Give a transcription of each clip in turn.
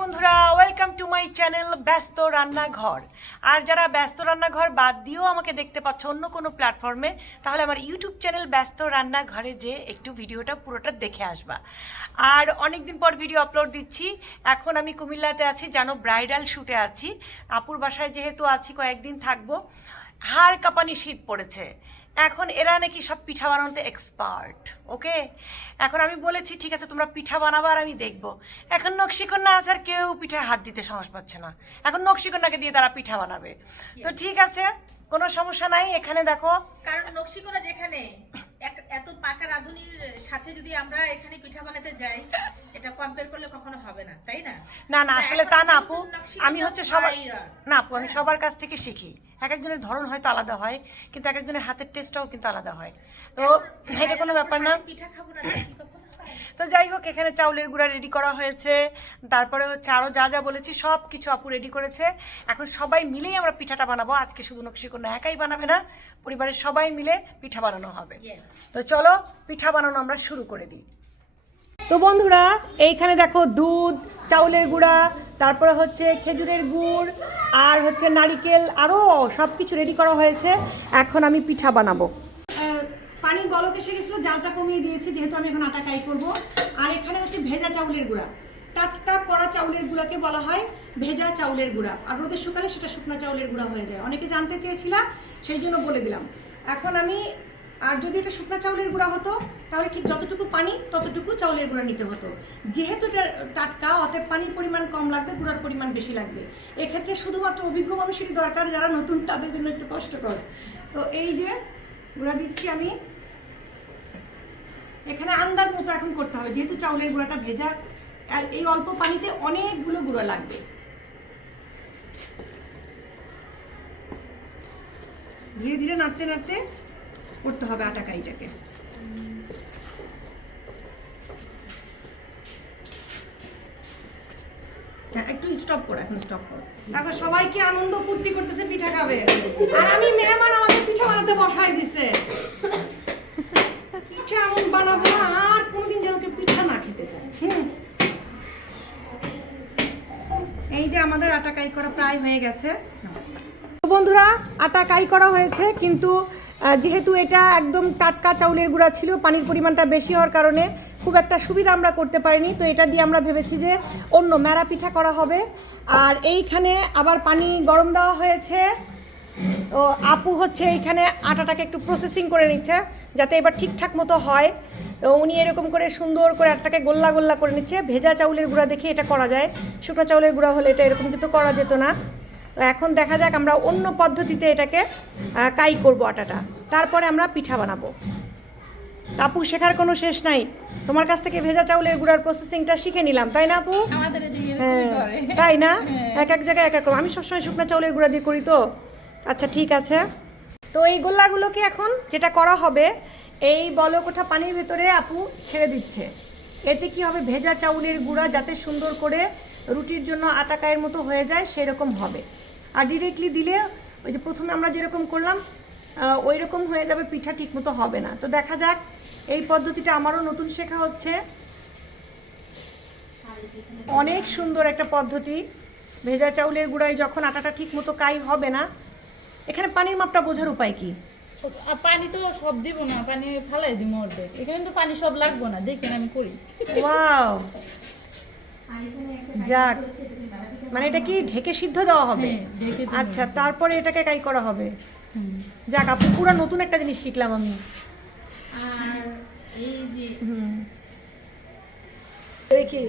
বন্ধুরা welcome to my channel ব্যস্ত রান্নাঘর। আর যারা ব্যস্ত রান্নাঘর বাদ দিয়েও আমাকে দেখতে পাচ্ছ অন্য কোনো প্ল্যাটফর্মে তাহলে আমার ইউটিউব চ্যানেল ব্যস্ত রান্নাঘরে যে একটু ভিডিওটা পুরোটা দেখে আসবা। আর অনেক দিন পর ভিডিও আপলোড দিচ্ছি। এখন আমি কুমিল্লাতে আছি, জানো ব্রাইডাল শ্যুটে আছি। আপুর বাসায় যেহেতু আছি, কয়েকদিন থাকব। হাড় কাঁপানি শীত পড়েছে। এখন এরা নাকি সব পিঠা বানানোতে এক্সপার্ট ওকে এখন আমি বলেছি ঠিক আছে তোমরা পিঠা বানাবো আর আমি দেখব। এখন নকশিকন্যা আছে আর কেউ পিঠায় হাত দিতে সাহস পাচ্ছে না। এখন নকশিকন্যাকে দিয়ে তারা পিঠা বানাবে। তো ঠিক আছে কোনো সমস্যা নাই এখানে দেখো। কারণ নকশিকোনা যেখানে এত পাকা রাঁধুনির সাথে যদি আমরা এখানে পিঠা বানাতে যাই এটা কম্পেয়ার করলে কখনো হবে না তাই না? না না আসলে তা না আপু। আমি হচ্ছে সবার না আপু আমি সবার কাছ থেকে শিখি। এক একজনের ধরন হয়তো আলাদা হয় কিন্তু এক একজনের হাতের টেস্টটাও কিন্তু আলাদা হয়। তো এটা কোনো ব্যাপার না। পিঠা খাব না হয়? তো যাই হোক এখানে চাউলের গুঁড়া রেডি করা হয়েছে। তারপরে হচ্ছে আরও যা যা বলেছি সব কিছু আপু রেডি করেছে। এখন সবাই মিলেই আমরা পিঠাটা বানাবো। আজকে শুধু নকশিকন্যা একাই বানাবে না পরিবারের সবাই মিলে পিঠা বানানো হবে। তো চলো পিঠা বানানো আমরা শুরু করে দিই। তো বন্ধুরা এইখানে দেখো দুধ চাউলের গুঁড়া তারপরে হচ্ছে খেজুরের গুড় আর হচ্ছে নারিকেল আরও সব কিছু রেডি করা হয়েছে। এখন আমি পিঠা বানাবো। বলক জালটা কমিয়ে দিয়েছি, যেহেতু আমি এখন আটা কাই করব। আর এখানে হচ্ছে ভেজা চাউলের গুঁড়া। টাটকা করা চাউলের গুঁড়াকে বলা হয় ভেজা চাউলের গুঁড়া। আর রোদের শুকালে সেটা শুকনো চাউলের গুঁড়া হয়ে যায়। অনেকে জানতে চেয়েছিলাম, সেই জন্য বলে দিলাম। এখন আমি, আর যদি এটা শুকনো চাউলের গুঁড়া হতো, তাহলে ঠিক যতটুকু পানি, ততটুকু চাউলের গুঁড়া নিতে হতো। যেহেতু এটা টাটকা, অতএব পানির পরিমাণ কম লাগবে, গুঁড়ার পরিমাণ বেশি লাগবে। এক্ষেত্রে শুধুমাত্র অভিজ্ঞ মানুষেরই দরকার, যারা নতুন, তাদের জন্য একটু কষ্টকর। তো এই যে, গুঁড়া দিচ্ছি আমি। এখানে আন্দাজ মতো এখন করতে হবে। যেহেতু চাউলের গুঁড়াটা ভেজা, আর এই অল্প পানিতে অনেকগুলো গুঁড়া লাগবে। ধীরে ধীরে নাড়তে নাড়তে করতে হবে আটা কাইটাকে হ্যাঁ একটু স্টপ করো, এখন স্টপ করো। দেখো, সবাই কি আনন্দ ফুর্তি করতেছে পিঠা খাবে? আর আমি মেহমান আমাকে পিঠা বানাতে বসাই দিছে। পিঠা এই যে আমাদের আটা কাই করা প্রায় হয়ে গেছে। বন্ধুরা, আটা কাই করা হয়েছে, কিন্তু যেহেতু এটা একদম টাটকা চাউলের গুঁড়া ছিল, পানির পরিমাণটা বেশি হওয়ার কারণে খুব একটা সুবিধা আমরা করতে পারিনি। তো এটা দিয়ে আমরা ভেবেছি যে অন্য মেরা পিঠা করা হবে। আর এইখানে আবার পানি গরম দেওয়া হয়েছে। তো আপু হচ্ছে এইখানে আটাটাকে একটু প্রসেসিং করে নিচ্ছে, যাতে এবার ঠিকঠাক মতো হয়। উনি এরকম করে সুন্দর করে আটাটাকে গোল্লা গোল্লা করে নিচ্ছে। ভেজা চাউলের গুঁড়া দেখে এটা করা যায়। শুকনো চাউলের গুঁড়া হলে এটা এরকম কিন্তু করা যেত না। তো এখন দেখা যাক আমরা অন্য পদ্ধতিতে এটাকে কাই করব আটাটা। তারপরে আমরা পিঠা বানাবো। আপু শেখার কোনো শেষ নাই। তোমার কাছ থেকে ভেজা চাউলের গুঁড়ার প্রসেসিংটা শিখে নিলাম তাই না আপু? হ্যাঁ, তাই না? এক এক জায়গায় এক এক আমি সবসময় শুকনো চাউলের গুঁড়া দিয়ে করি তো। আচ্ছা ঠিক আছে। তো এই গোল্লাগুলোকে এখন যেটা করা হবে এই বলকোঠা পানির ভেতরে আপু ছেড়ে দিচ্ছে। এতে কি হবে? ভেজা চাউলের গুঁড়া যাতে সুন্দর করে রুটির জন্য আটা কায়ের মতো হয়ে যায়, সেরকম হবে। আর ডিরেক্টলি দিলে ওই যে প্রথমে আমরা যেরকম করলাম ওই রকম হয়ে যাবে, পিঠা ঠিক মতো হবে না। তো দেখা যাক, এই পদ্ধতিটা আমারও নতুন শেখা হচ্ছে। অনেক সুন্দর একটা পদ্ধতি। ভেজা চাউলের গুঁড়ায় যখন আটাটা ঠিক মতো কাই হবে না, এখানে পানির মাপটা বোঝার উপায় কি? আর পানি তো সব দিব না পানি ফালাই দিব অর্ধেক। এখানে তো পানি সব লাগবো না দেখেন আমি করি। ওয়াও। যাক মানে এটা কি ঢেকে সিদ্ধ দেওয়া হবে? হ্যাঁ, আচ্ছা তারপরে এটাকে কাই করা হবে? যাক আপু পুরো নতুন একটা জিনিস শিখলাম আমি। আর এই যে দেখি।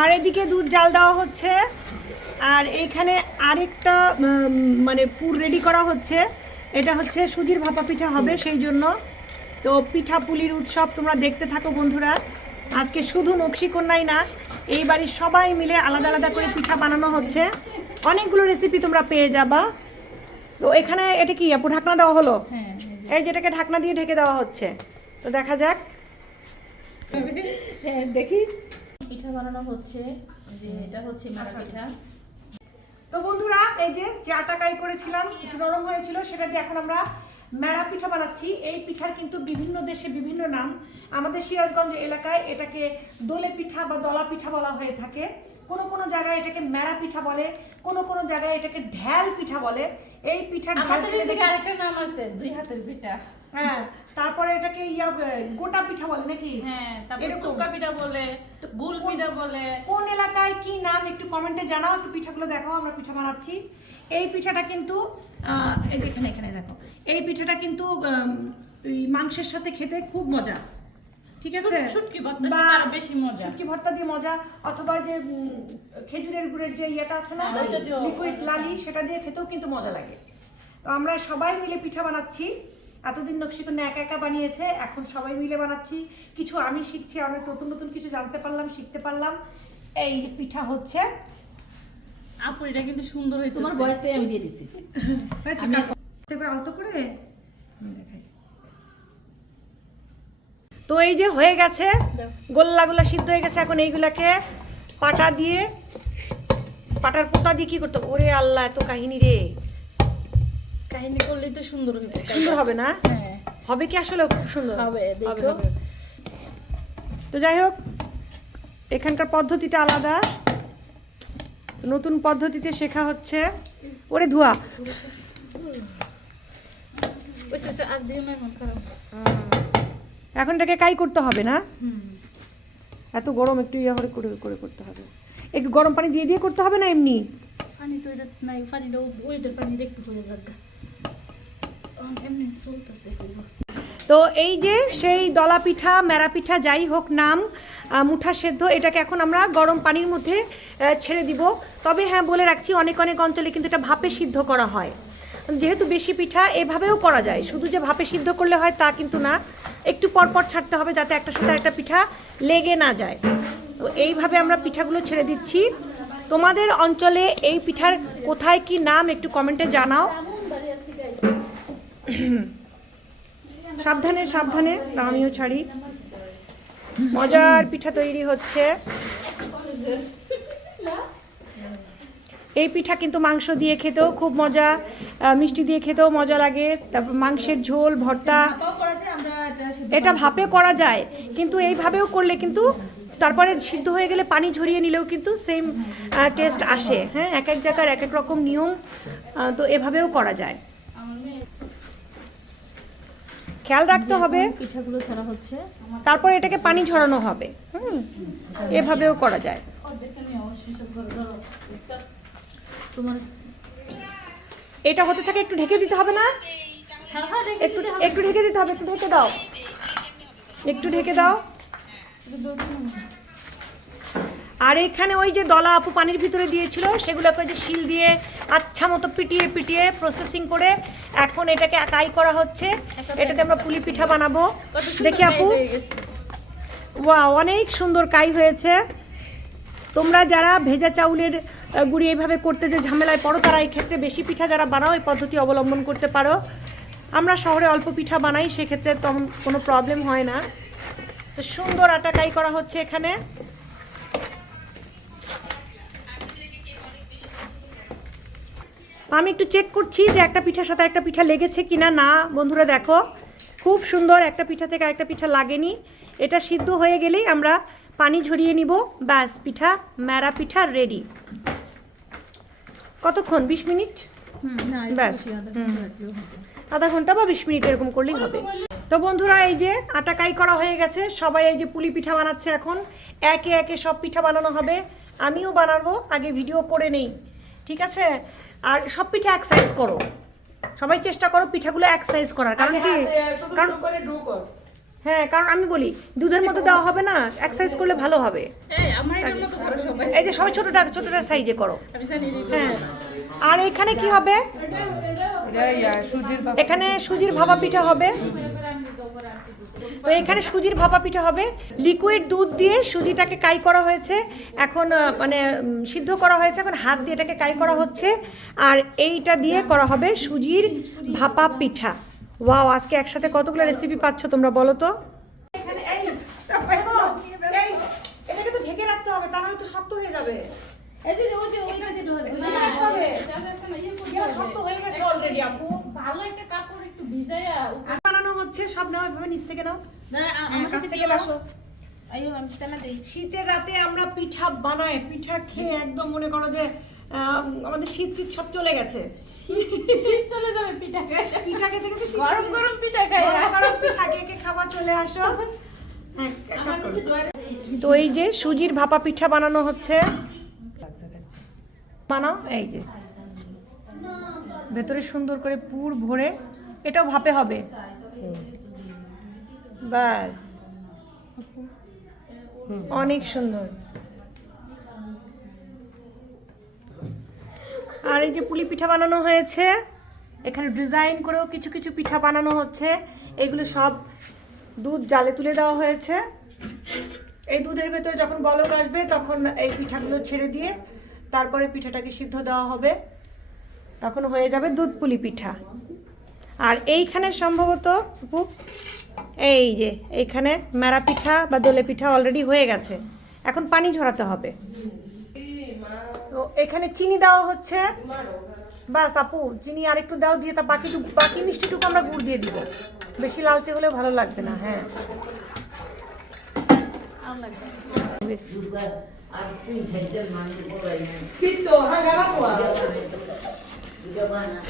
আর এদিকে দুধ জাল দেওয়া হচ্ছে। আর এখানে আরেকটা মানে পুর রেডি করা হচ্ছে। এটা হচ্ছে সুজির ভাপা পিঠা হবে সেই জন্য। তো পিঠা পুলির উৎসব তোমরা দেখতে থাকো বন্ধুরা। আজকে শুধু নকশিকন্যাই না এই বাড়ির সবাই মিলে আলাদা আলাদা করে পিঠা বানানো হচ্ছে। অনেকগুলো রেসিপি তোমরা পেয়ে যাবা। তো এখানে এটা কি আপু ঢাকনা দেওয়া হলো? হ্যাঁ এই যেটাকে ঢাকনা দিয়ে ঢেকে দেওয়া হচ্ছে। তো দেখা যাক। হ্যাঁ দেখি। পিঠা বানানো হচ্ছে। যে এটা হচ্ছে মারা পিঠা। এই যে আটা কাই করেছিলাম নরম হয়েছিল সেটা দিয়ে এখন আমরা মেরা পিঠা বানাচ্ছি। এই পিঠার কিন্তু বিভিন্ন দেশে বিভিন্ন নাম। আমাদের সিরাজগঞ্জ এলাকায় এটাকে দোলে পিঠা বা দলা পিঠা বলা হয়ে থাকে। কোন কোন জায়গায় এটাকে মেরা পিঠা বলে কোনো কোনো জায়গায় এটাকে ঢ্যাল পিঠা বলে। এই পিঠার ঢ্যাল আরেকটা নাম আছে দুই হাতের পিঠা। হ্যাঁ তারপরে এটাকে ইয়া গোটা পিঠা বলে নাকি? হ্যাঁ তারপর। পিঠা বলে গুল পিঠা বলে। কোন এলাকায় কি নাম একটু কমেন্টে জানাও একটু পিঠাগুলো দেখাও আমরা পিঠা বানাচ্ছি। এই পিঠাটা কিন্তু এই এখানে এখানে দেখো। এই পিঠাটা কিন্তু মাংসের সাথে খেতে খুব মজা। ঠিক আছে? শুট- শুটকি ভর্তার বা বেশি মজা। শুটকি ভর্তা দিয়ে মজা অথবা যে খেজুরের গুড়ের যে ইয়েটা আছে না হ্যাঁ, লিকুইড লালি সেটা দিয়ে খেতেও কিন্তু মজা লাগে। তো আমরা সবাই মিলে পিঠা বানাচ্ছি। এতদিন নকশিকন্যা একা একা বানিয়েছে এখন সবাই মিলে বানাচ্ছি। কিছু আমি শিখছি অনেক নতুন নতুন কিছু জানতে পারলাম শিখতে পারলাম। এই পিঠা হচ্ছে। আপুর এটা কিন্তু সুন্দর হইতো তোমার বয়সটাই আমি দিয়ে দিছি। হয়েছে করে আলতো করে? দেখাই। তো এই যে হয়ে গেছে গোল্লাগুলা সিদ্ধ হয়ে গেছে এখন এইগুলাকে পাটা দিয়ে পাটার পোতা দিয়ে কি করতে? ওরে আল্লাহ এত কাহিনী রে। কাহিনী করলেই তো সুন্দর হইতো সুন্দর হবে না? হ্যাঁ। হবে কি আসলে? খুব সুন্দর। হবে, দেখো। হবে, হবে। তো যাই হোক এখানকার পদ্ধতিটা আলাদা। নতুন পদ্ধতিতে শেখা হচ্ছে। ওরে ধোয়া। এখন এটাকে কাই করতে হবে না? এত গরম একটু ইয়ে করে করে করে করতে হবে। একটু গরম পানি দিয়ে দিয়ে করতে হবে না এমনি? পানি তো এটা নাই পানিটা ওইটার পানিটা একটু হয়ে যাক তো এই যে সেই দলা পিঠা মেরা পিঠা যাই হোক নাম মুঠা সেদ্ধ, এটাকে এখন আমরা গরম পানির মধ্যে ছেড়ে দিব। তবে হ্যাঁ বলে রাখছি, অনেক অনেক অঞ্চলে কিন্তু এটা ভাপে সিদ্ধ করা হয়। যেহেতু বেশি পিঠা, এভাবেও করা যায়। শুধু যে ভাপে সিদ্ধ করলে হয় তা কিন্তু না। একটু পর পর ছাড়তে হবে যাতে একটা সাথে একটা পিঠা লেগে না যায়। তো এইভাবে আমরা পিঠাগুলো ছেড়ে দিচ্ছি। তোমাদের অঞ্চলে এই পিঠার কোথায় কি নাম একটু কমেন্টে জানাও। সাবধানে সাবধানে আমিও ছাড়ি। মজার পিঠা তৈরি হচ্ছে। এই পিঠা কিন্তু মাংস দিয়ে খেতেও খুব মজা মিষ্টি দিয়ে খেতেও মজা লাগে। তারপর মাংসের ঝোল, ভর্তা, এটা ভাপে করা যায়, কিন্তু এইভাবেও করলে কিন্তু তারপরে সিদ্ধ হয়ে গেলে পানি ঝরিয়ে নিলেও কিন্তু সেম টেস্ট আসে। হ্যাঁ এক এক জায়গার এক এক রকম নিয়ম তো এভাবেও করা যায়। খেয়াল রাখতে হবে। পিঠাগুলো ছাড়া হচ্ছে। তারপর এটাকে পানি ঝরানো হবে। হুম? এভাবেও করা যায়। তোমার এটা হতে থাকে একটু ঢেকে দিতে হবে না? হ্যাঁ হ্যাঁ একটু একটু ঢেকে দিতে হবে একটু ঢেকে দাও। একটু ঢেকে দাও। আর এখানে ওই যে দলা আপু পানির ভিতরে দিয়েছিল সেগুলোকে ওই যে শিল দিয়ে আচ্ছা মতো পিটিয়ে পিটিয়ে প্রসেসিং করে এখন এটাকে কাই করা হচ্ছে। এটাতে আমরা পুলি পিঠা বানাবো। দেখি আপু। ওয়া অনেক সুন্দর কাই হয়েছে। তোমরা যারা ভেজা চাউলের গুড়ি এইভাবে করতে যে ঝামেলায় পড়ো তারা এই ক্ষেত্রে বেশি পিঠা যারা বানাও এই পদ্ধতি অবলম্বন করতে পারো। আমরা শহরে অল্প পিঠা বানাই সেক্ষেত্রে তেমন কোনো প্রবলেম হয় না। তো সুন্দর আটা কাই করা হচ্ছে এখানে। আমি একটু চেক করছি যে একটা পিঠার সাথে একটা পিঠা লেগেছে কিনা। না বন্ধুরা দেখো খুব সুন্দর একটা পিঠা থেকে আরেকটা পিঠা লাগেনি। এটা সিদ্ধ হয়ে গেলেই আমরা পানি ঝরিয়ে নিব। ব্যাস পিঠা ম্যারা পিঠা রেডি কতক্ষণ? বিশ মিনিট? ব্যাস আধা ঘণ্টা বা বিশ মিনিট এরকম করলেই হবে। তো বন্ধুরা এই যে আটা কাই করা হয়ে গেছে সবাই এই যে পুলি পিঠা বানাচ্ছে এখন। একে একে সব পিঠা বানানো হবে। আমিও বানাবো আগে ভিডিও করে নেই। ঠিক আছে? আর সব পিঠা এক সাইজ করো। সবাই চেষ্টা করো পিঠাগুলো এক সাইজ করার। কারণ কি? কারণ হ্যাঁ কারণ আমি বলি দুধের মতো দেওয়া হবে না এক সাইজ করলে ভালো হবে। এই আমার এটার মতো করো সবাই। এই যে সবাই ছোটোটা ছোটোটা সাইজে করো। হ্যাঁ। আর এখানে কি হবে? এখানে সুজির ভাপা পিঠা হবে। তো এখানে সুজির ভাপা পিঠা হবে। লিকুইড দুধ দিয়ে সুজিটাকে কাই করা হয়েছে। এখন মানে সিদ্ধ করা হয়েছে। এখন হাত দিয়ে এটাকে কাই করা হচ্ছে। আর এইটা দিয়ে করা হবে সুজির ভাপা পিঠা ওয়াও আজকে একসাথে কতগুলো রেসিপি পাচ্ছ তোমরা বলো তো? এখানে এই এই, এটাকে তো ঢেকে রাখতে হবে তা নাহলে তো শক্ত হয়ে যাবে। এই যে ওই যে ওইটা দিয়ে ধরে ঢেকে রাখতে হবে। যাবে শোনো, ইয়ে করতে এটা হবে। শক্ত হয়ে গেছে অলরেডি আপু। ভালো একটা কাপড় একটু ভিজাইয়া বানানো হচ্ছে সব নেওয়া ভাবে নিচ থেকে নাও। হ্যাঁ, নাও। শীতের রাতে আমরা পিঠা বানাই পিঠা খেয়ে একদম মনে করো যে আমাদের শীত টিত সব চলে গেছে। শীত চলে যাবে পিঠা খাই পিঠা খেতে খেতে গরম গরম পিঠা খাই গরম পিঠা খাবার চলে আসো। তো এই যে সুজির ভাপা পিঠা বানানো হচ্ছে। বানাও এই যে। ভেতরে সুন্দর করে পুর ভরে এটাও ভাপে হবে। ব্যাস। অনেক সুন্দর। আর এই যে পুলি পিঠা বানানো হয়েছে, এখানে ডিজাইন করেও কিছু কিছু পিঠা বানানো হচ্ছে। এগুলো সব দুধ জালে তুলে দেওয়া হয়েছে। এই দুধের ভেতরে যখন বলক আসবে, তখন এই পিঠাগুলো ছেড়ে দিয়ে তারপরে পিঠাটাকে সিদ্ধ দেওয়া হবে। তখন হয়ে যাবে দুধ পুলি পিঠা। আর এইখানে সম্ভবত আপু, এই যে এইখানে মেরা পিঠা বা দোলে পিঠা অলরেডি হয়ে গেছে। এখন পানি ঝরাতে হবে। তো এখানে চিনি দেওয়া হচ্ছে। বাস আপু চিনি আরেকটু দাও দিয়ে তা বাকি বাকি মিষ্টিটুকু আমরা গুড় দিয়ে দিব। বেশি লালচে হলে ভালো লাগবে না হ্যাঁ। দাও না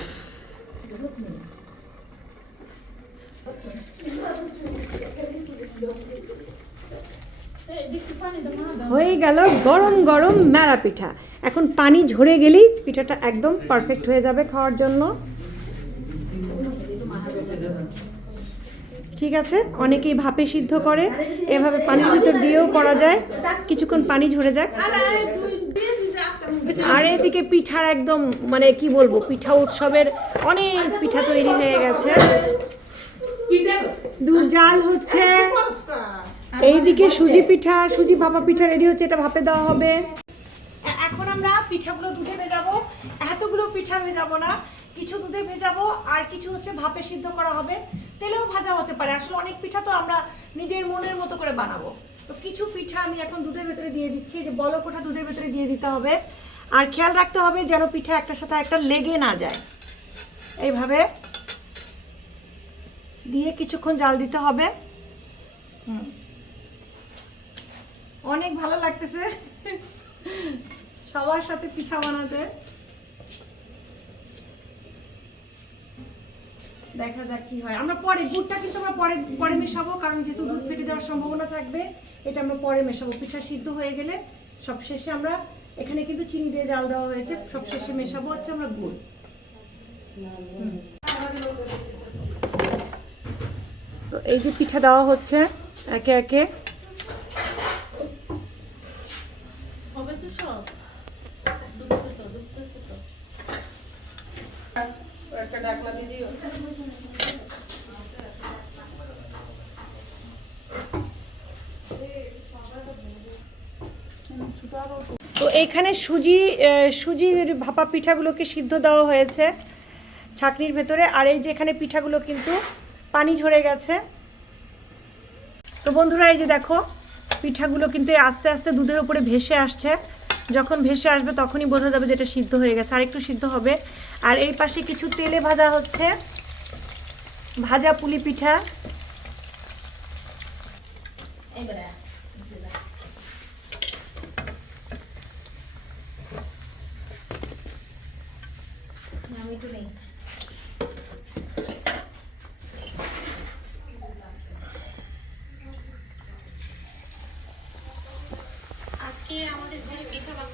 হয়ে গেল গরম গরম মেরা পিঠা। এখন পানি ঝরে গেলেই পিঠাটা একদম পারফেক্ট হয়ে যাবে খাওয়ার জন্য। ঠিক আছে? অনেকেই ভাপে সিদ্ধ করে। এভাবে পানির ভিতর দিয়েও করা যায়। কিছুক্ষণ পানি ঝরে যাক। আর এদিকে পিঠার একদম মানে কি বলব, পিঠা উৎসবের অনেক পিঠা তৈরি হয়ে গেছে। দুধ জাল হচ্ছে। এইদিকে সুজি পিঠা সুজি ভাপা পিঠা রেডি হচ্ছে এটা ভাপে দেওয়া হবে। এখন আমরা পিঠাগুলো দুধে ভেজাবো। এতগুলো পিঠা ভেজাবো না। কিছু দুধে ভেজাবো আর কিছু হচ্ছে ভাপে সিদ্ধ করা হবে। তেলেও ভাজা হতে পারে। আসলে অনেক পিঠা তো আমরা নিজের মনের মতো করে বানাবো। তো কিছু পিঠা আমি এখন দুধের ভেতরে দিয়ে দিচ্ছি। যে বলো কোঠা দুধের ভেতরে দিয়ে দিতে হবে। আর খেয়াল রাখতে হবে যেন পিঠা একটার সাথে একটা লেগে না যায়। এইভাবে দিয়ে কিছুক্ষণ জাল দিতে হবে। অনেক ভালো লাগতেছে। সবার সাথে পিঠা বানাতে। দেখা যাক কি হয়। আমরা পরে, গুড়টা কিন্তু আমরা পরে পরে মেশাবো, কারণ যেহেতু দুধ ফেটে দেওয়ার সম্ভাবনা থাকবে, এটা আমরা পরে মেশাবো। পিঠা সিদ্ধ হয়ে গেলে সব শেষে আমরা এখানে কিন্তু চিনি দিয়ে জাল দেওয়া হয়েছে। সব শেষে মেশাবো হচ্ছে আমরা গুড়। তো এই যে পিঠা দেওয়া হচ্ছে একে একে। তো এখানে সুজি আহ, সুজির ভাপা পিঠাগুলোকে সিদ্ধ দেওয়া হয়েছে ছাকনির ভেতরে। আর এই যে এখানে পিঠাগুলো কিন্তু পানি ঝরে গেছে। তো বন্ধুরা, এই যে দেখো, পিঠাগুলো কিন্তু আস্তে আস্তে দুধের উপরে ভেসে আসছে। যখন ভেসে আসবে তখনই বোঝা যাবে যেটা সিদ্ধ হয়ে গেছে। আর একটু সিদ্ধ হবে। আর এই পাশে কিছু তেলে ভাজা হচ্ছে। ভাজা পুলি পিঠা। আমি আজকে আমাদের ঘরে পিঠা বা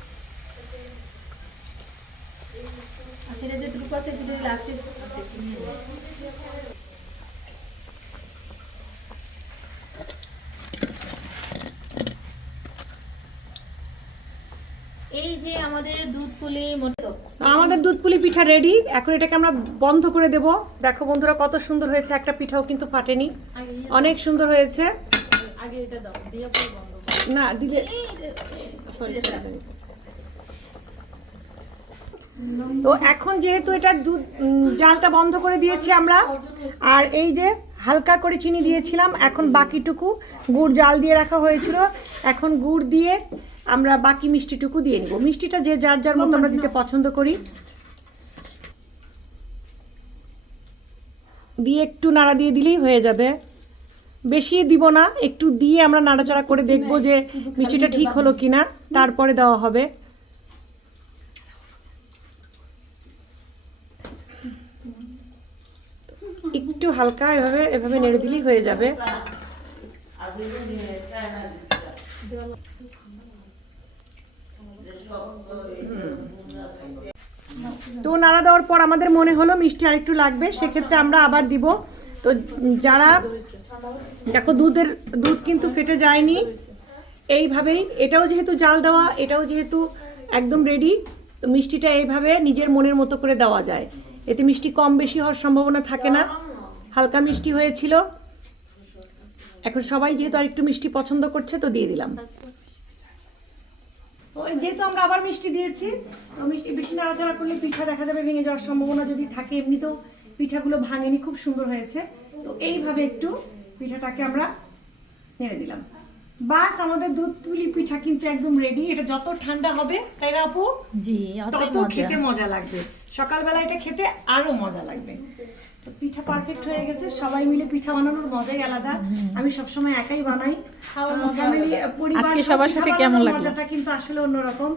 আচ্ছা যে টুকু আছে লাস্টে। এই যে আমাদের দুধ পুলি আমাদের দুধ পুলি পিঠা রেডি এখন এটাকে আমরা বন্ধ করে দেব। দেখো বন্ধুরা কত সুন্দর হয়েছে। একটা পিঠাও কিন্তু ফাটেনি। অনেক সুন্দর হয়েছে। আগে এটা দাও দিয়ে। না দিলে সরি তো এখন যেহেতু এটা দুধ জালটা বন্ধ করে দিয়েছি আমরা আর এই যে হালকা করে চিনি দিয়েছিলাম এখন বাকিটুকু গুড় জাল দিয়ে রাখা হয়েছিল। এখন গুড় দিয়ে আমরা বাকি মিষ্টিটুকু দিয়ে নিব। মিষ্টিটা যে যার যার মতো আমরা দিতে পছন্দ করি। দিয়ে একটু নাড়া দিয়ে দিলেই হয়ে যাবে। বেশি দিব না একটু দিয়ে আমরা নাড়াচাড়া করে দেখব যে মিষ্টিটা ঠিক হলো কি না তারপরে দেওয়া হবে। একটু হালকা এভাবে এভাবে নেড়ে দিলেই হয়ে যাবে। তো নাড়া দেওয়ার পর আমাদের মনে হলো মিষ্টি আরেকটু লাগবে সেক্ষেত্রে আমরা আবার দিব। তো যারা দেখো, দুধের, দুধ কিন্তু ফেটে যায়নি। এইভাবেই, এটাও যেহেতু জাল দেওয়া, এটাও যেহেতু একদম রেডি তো মিষ্টিটা এইভাবে নিজের মনের মতো করে দেওয়া যায়। এতে মিষ্টি কম বেশি হওয়ার সম্ভাবনা থাকে না। হালকা মিষ্টি হয়েছিল। এখন সবাই যেহেতু আরেকটু মিষ্টি পছন্দ করছে, তো দিয়ে দিলাম। যেহেতু আমরা আবার মিষ্টি দিয়েছি, তো মিষ্টি বেশি নাড়াচাড়া করলে পিঠা দেখা যাবে, ভেঙে যাওয়ার সম্ভাবনা যদি থাকে, এমনিতেও পিঠাগুলো ভাঙেনি, খুব সুন্দর হয়েছে। তো এইভাবে একটু পিঠাটাকে আমরা নেড়ে দিলাম। বাস আমাদের দুধ পুলি পিঠা কিন্তু একদম রেডি এটা যত ঠান্ডা হবে তাই না আপু? জি তত খেতে মজা লাগবে। সকালবেলা এটা খেতে আরও মজা লাগবে। তো পিঠা পারফেক্ট হয়ে গেছে। সবাই মিলে পিঠা বানানোর মজাই আলাদা। আমি সবসময় একাই বানাই। আজকে সবার সাথে কেমন লাগল? মজাটা কিন্তু আসলে অন্যরকম।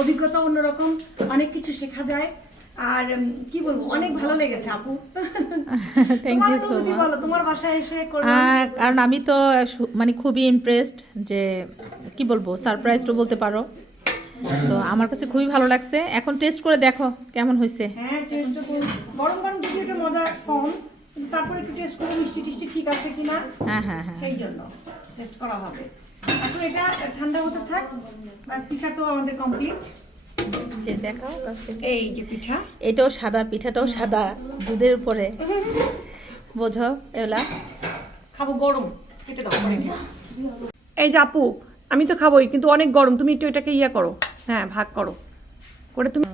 অভিজ্ঞতা অন্যরকম। অনেক কিছু শেখা যায়। আর কি বলব অনেক ভালো লেগেছে আপু। থ্যাংক ইউ সো মাচ বলো তোমার বাসায় এসে কারণ আমি তো মানে খুবই ইমপ্রেসড যে কি বলব সারপ্রাইজও বলতে পারো। তো আমার কাছে খুবই ভালো লাগছে। এখন টেস্ট করে দেখো কেমন হয়েছে। হ্যাঁ টেস্ট গরম গরম যদি এটা মজা কম তারপর একটু টেস্ট করে মিষ্টি টিষ্টি ঠিক আছে কিনা হ্যাঁ হ্যাঁ হ্যাঁ। সেই জন্য টেস্ট করা হবে। এখন এটা ঠান্ডা হতে থাক বাস পিঠা তো আমাদের কমপ্লিট যে দেখাও এই যে পিঠা। এটাও সাদা পিঠাটাও সাদা দুধের উপরে। বোঝো এগুলা খাব গরম কেটে দাও এই যে আপু আমি তো খাবোই কিন্তু অনেক গরম তুমি একটু এটাকে ইয়া করো। হ্যাঁ ভাগ করো। করে তুমি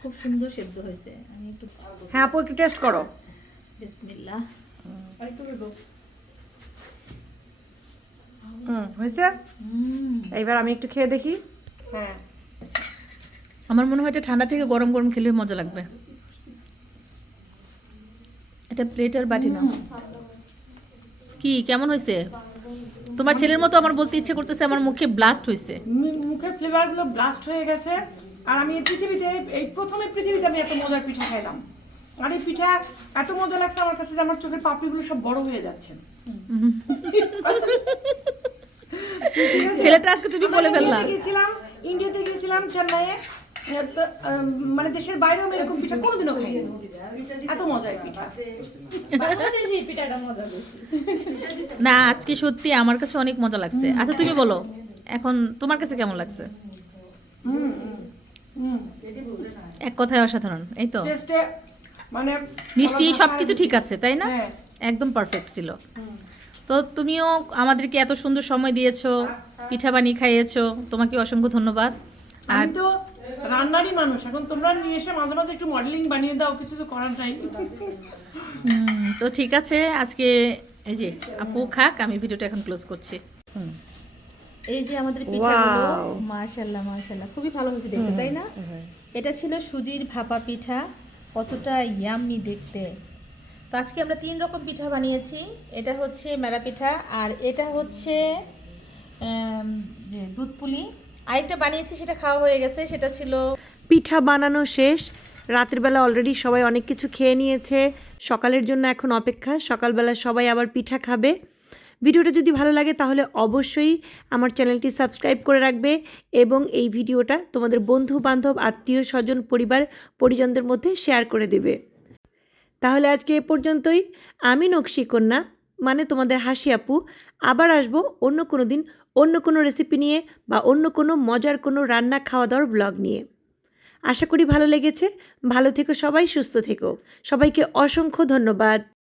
খুব সুন্দর সেদ্ধ হয়েছে। আমি একটু হ্যাঁ আপু একটু টেস্ট করো। বিসমিল্লা হুম হয়েছে? এইবার আমি একটু খেয়ে দেখি। হ্যাঁ। আমার মনে হয় এটা ঠান্ডা থেকে গরম গরম খেলে মজা লাগবে। এটা প্লেটের বাটি না। কি কেমন হয়েছে তোমার ছেলের মতো আমার বলতে ইচ্ছে করতেছে আমার মুখে ব্লাস্ট হয়েছে মি- মুখের ফ্লেভারগুলো ব্লাস্ট হয়ে গেছে। আর আমি পৃথিবীতে এই প্রথমে পৃথিবীতে আমি এত মজার পিঠা খাইলাম। আর এই পিঠা এত মজা লাগছে আমার কাছে যে আমার চোখের পাপড়িগুলো সব বড় হয়ে যাচ্ছে। ছেলেটা আজকে তুমি বলে ফেললা। ইন্ডিয়াতে গিয়েছিলাম ইন্ডিয়াতে গিয়েছিলাম চেন্নাইয়ে। মানে দেশের বাইরেও আমি এরকম পিঠা কোনোদিনও খাইনি। এত মজা এই পিঠা না আজকে সত্যি আমার কাছে অনেক মজা লাগছে। আচ্ছা তুমি বলো এখন তোমার কাছে কেমন লাগছে? এক কথায় অসাধারণ এই তো? মানে মিষ্টি আমার সব কিছু ঠিক আছে তাই না? হ্যাঁ। একদম পারফেক্ট ছিল। তো তুমিও আমাদেরকে এত সুন্দর সময় দিয়েছ। পিঠা বানিয়ে খাইয়েছো তোমাকে অসংখ্য ধন্যবাদ। আর তো রান্নারই মানুষ এখন তোমরা নিয়ে এসে মাঝে মাঝে একটু মডেলিং বানিয়ে দাও কিছু তো করার নাই। হুম, তো ঠিক আছে আজকে এই যে আপু খাক আমি ভিডিওটা এখন ক্লোজ করছি। এই যে আমাদের পিঠাগুলো Wow! মাশাল্লাহ মাশাল্লাহ খুবই ভালো হয়েছে দেখতে তাই না? এটা ছিল সুজির ভাপা পিঠা কতটা ইয়াম্মি দেখতে। তো আজকে আমরা তিন রকম পিঠা বানিয়েছি এটা হচ্ছে মেরা পিঠা আর এটা হচ্ছে দুধ পুলি। আরেকটা বানিয়েছি, সেটা খাওয়া হয়ে গেছে, সেটা ছিল পিঠা বানানো শেষ। রাতের বেলা অলরেডি সবাই অনেক কিছু খেয়ে নিয়েছে। সকালের জন্য এখন অপেক্ষা। সকালবেলা সবাই আবার পিঠা খাবে। ভিডিওটা যদি ভালো লাগে তাহলে অবশ্যই আমার চ্যানেলটি সাবস্ক্রাইব করে রাখবে এবং এই ভিডিওটা তোমাদের বন্ধু, বান্ধব, আত্মীয়, স্বজন, পরিবার, পরিজনদের মধ্যে শেয়ার করে দেবে। তাহলে আজকে এ পর্যন্তই। আমি নকশি কন্যা মানে তোমাদের হাসি আপু। আবার আসব অন্য কোনো দিন, অন্য কোনো রেসিপি নিয়ে বা অন্য কোনো মজার কোনো রান্না খাওয়া দাওয়ার ব্লগ নিয়ে। আশা করি ভালো লেগেছে। ভালো থেকো সবাই, সুস্থ থেকো। সবাইকে অসংখ্য ধন্যবাদ।